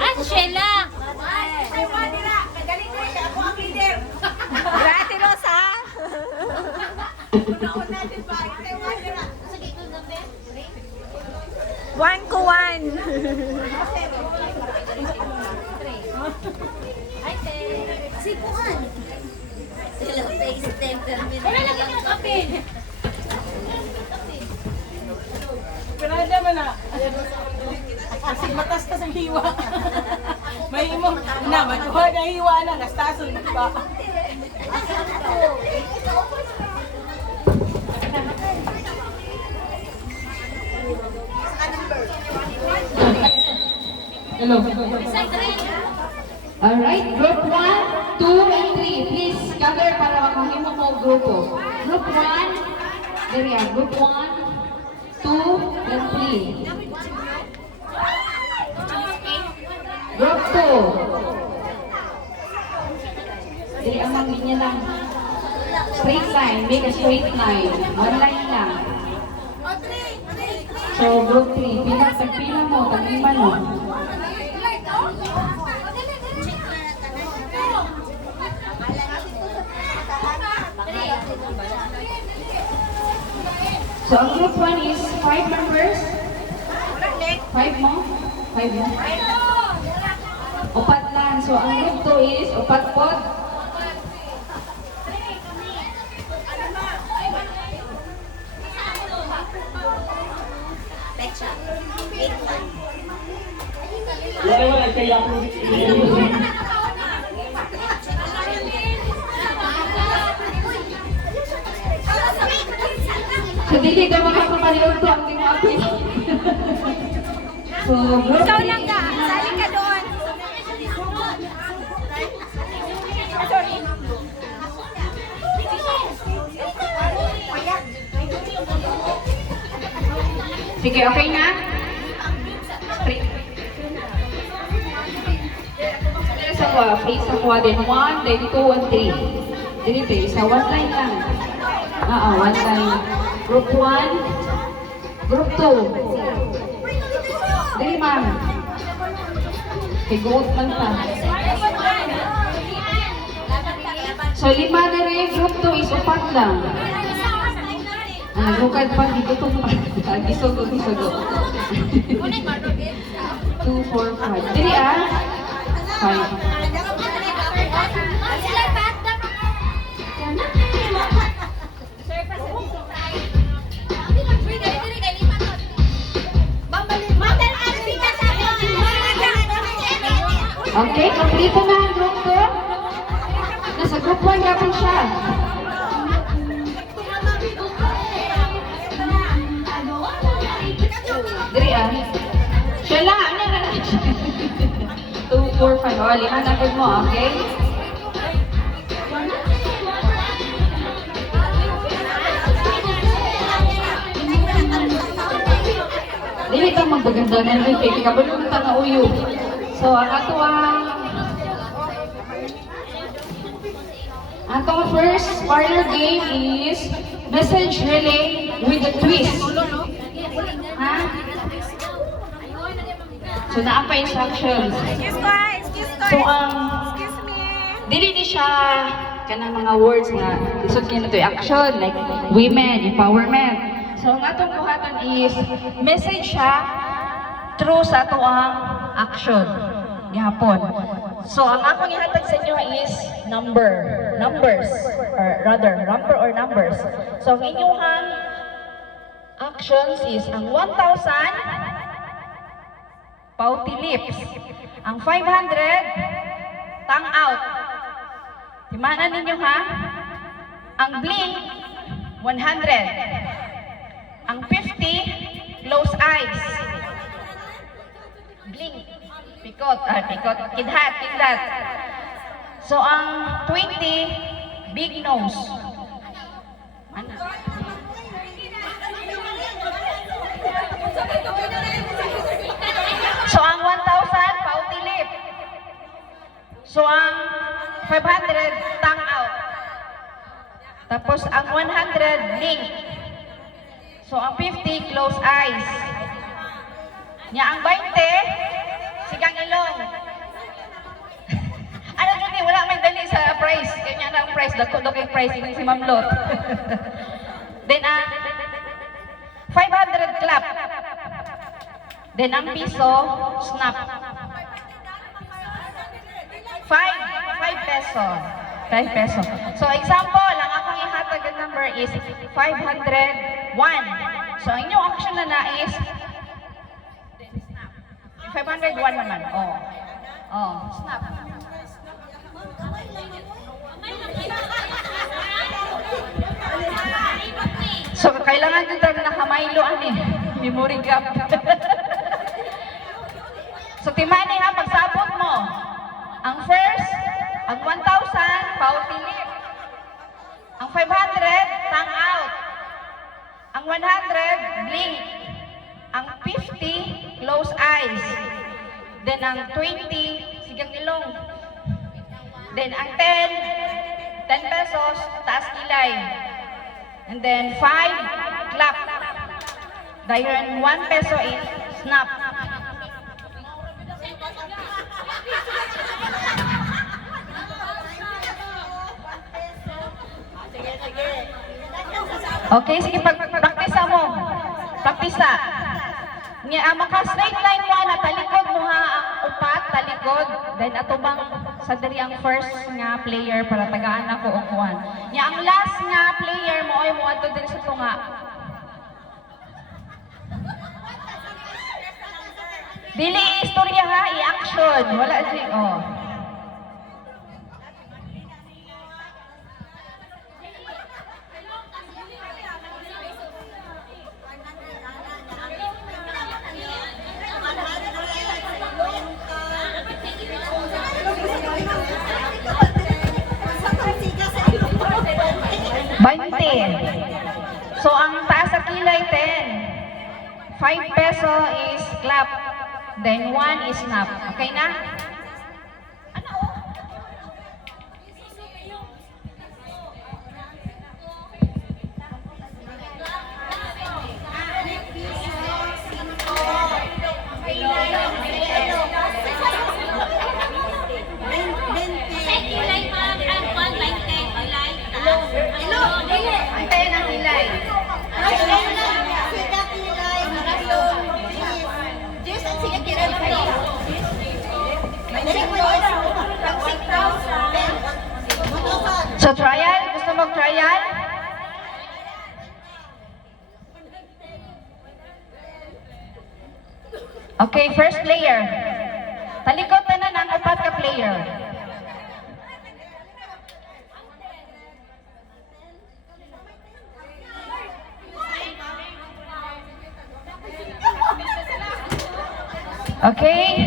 Ah, Sheila! Grabe, Rosa. One ko one. Sikuan! Sila face temperament. Wala lang yung kape! Pero naman na. Kasi matastas ang hiwa. May imo na matuwa na hiwa na nastason ba. Hello. Alright, group 1, 2, and 3. Please gather para makahimo mo grupo. Group 1, there yan. Group 1, 2, and 3. Group 2. Dili ang mga niya lang. Straight line, make a straight line. One line lang. So, group 3, pila mo, tag-lima mo. So, ang group 1 is 5 members. 5 mo? 5 mo? Upat lang. So, ang group 2 is upat pod. Pecha. Big one. Wala kaya po. So, dili daw makapapaliw to ang tingapin. So, group Ikaw 3. lang ka. Sali ka doon. Sorry. Sige, okay na? Sa kuha, face sa kuha din. 1, then 2, and 3. Dito, isa, one line lang. One line. Group 1, group 2. Dili, ma'am. Higuot man pa. So, 5 na rin. Group 2 is upat lang. Naglukad pa, dito itong gisogo. 2, 4, 5. Dili, 5. Okay, kompleto na ang group 2. Nasa group 1 gapon siya. Diri siya lang, ano na 2, 4, 5. O, lihan agad mo, okay? Dili ka magbagandanan rin, kaya kabalo ng tanga-uyo. So, ang atong first parlor game is message relay with a twist. Ha? So, naa pa instructions. Excuse ko. So, Excuse me. dili ni siya kanang mga words nga isod niya na to action like women empowerment. So, ang atong buhaton is message siya through sa ato ang action gihapon. So, ang akong ihatag sa inyo is numbers, or rather, number or numbers. So, ang inyong actions is ang 1,000, pouty lips. Ang 500, tongue out. Timanan ninyo ha? Ang blink, 100. Ang 50, close eyes. Blink. Pikot, kidhat. So, ang 20, big nose. Ano? So, ang 1,000, pouty lip. So, ang 500, tongue out. Tapos, ang 100, blink. So, ang 50, close eyes. Nya, ang 20, Sigang Ilong. Ano dyan eh, wala may dali sa price. Kanya na ang price, dako kay price yung si Ma'am Lot. Then, 500 clap. Then, ang piso, snap. 5 peso. 5 peso. So, example, ang akong ihatag ang number is 501. So, ang inyong action na is 501 naman. Oh. Oh, snap. So, kailangan din talaga nakamayloan eh. Memory gap. So, timani ha, pagsabot mo. Ang first, ang 1,000, pautilip. Ang 500, tang out. Ang 100, blink. Ang 50, close eyes. Then ang 20, sigang ilong. Then ang 10 pesos, taas kilay. And then 5, clap. Dahil 1 peso is snap. Okay, sige, pag-praktisa mo. Praktisa. Maka-straight line mo na talikod mo ha, ang upat, talikod. Then atubang sa diri ang first nga player para tagaan ako o kuhan. Ang last nga player mo ay mo ato diri sa tunga. Dili istorya ha, i-action. Wala di, oh. So, ang taas sa kilay, 10. 5 peso is clap. Then, 1 is snap. Okay na? Ano? Antayin ang hilay. So trial? Gusto mag-trial? Okay, first player. Talikod na ng upat ka player. Okay?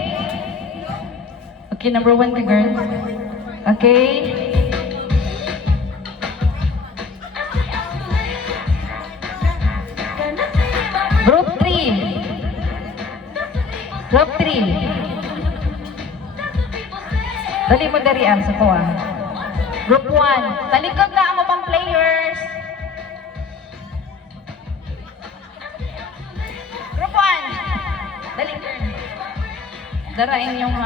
Okay, number 1 ka, girl. Okay? Group 3. Group 3. Dali mo darian sa kuha. Group 1. Talikod na ang upang players. Group 1. Dali, girl. Darain yung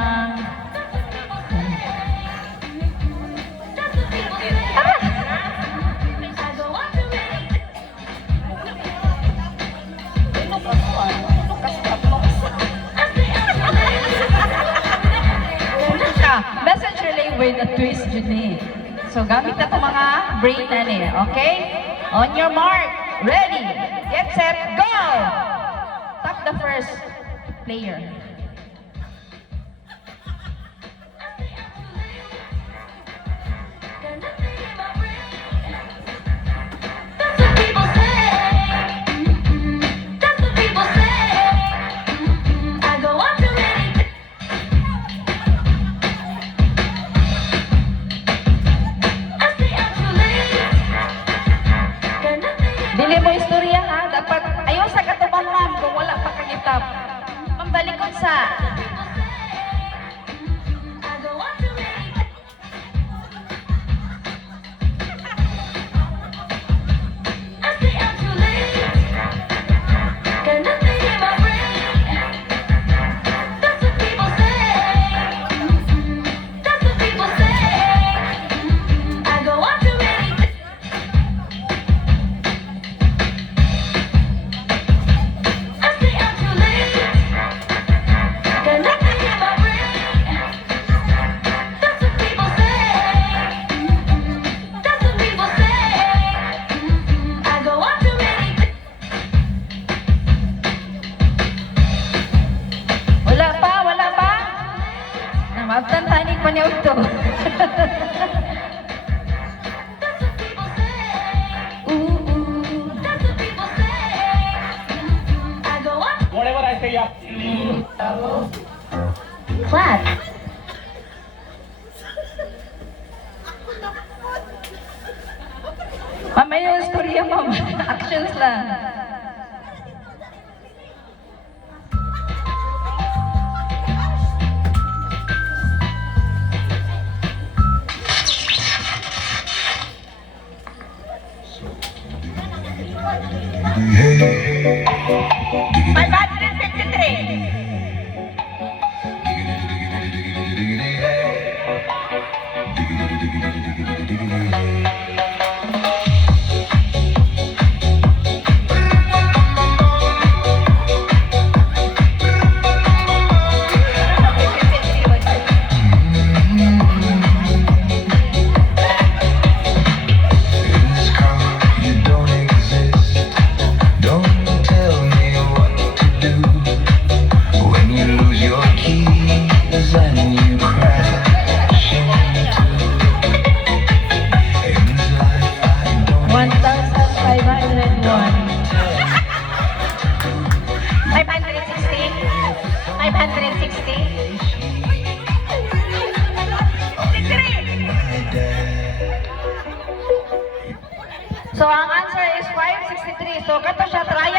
message relay with a twist Junie. So gamit na ito mga brain na niya. Okay? On your mark, ready, get set, go! Tap the first player. Dili mo istorya ha, dapat ayaw sa katubang ma'am kung wala pa kagitap. Ma'am, balikod sa Maaftan tani pa niya ito. Whatever I say, yeah. Flat. Mamaya yung storya, ma'am. Actions lang. You don't exist. Don't tell me what to do when you lose your keys and you crash into. In this life, I don't 1,501. 560? 560? So, ang answer is 563. So, kato siya, trial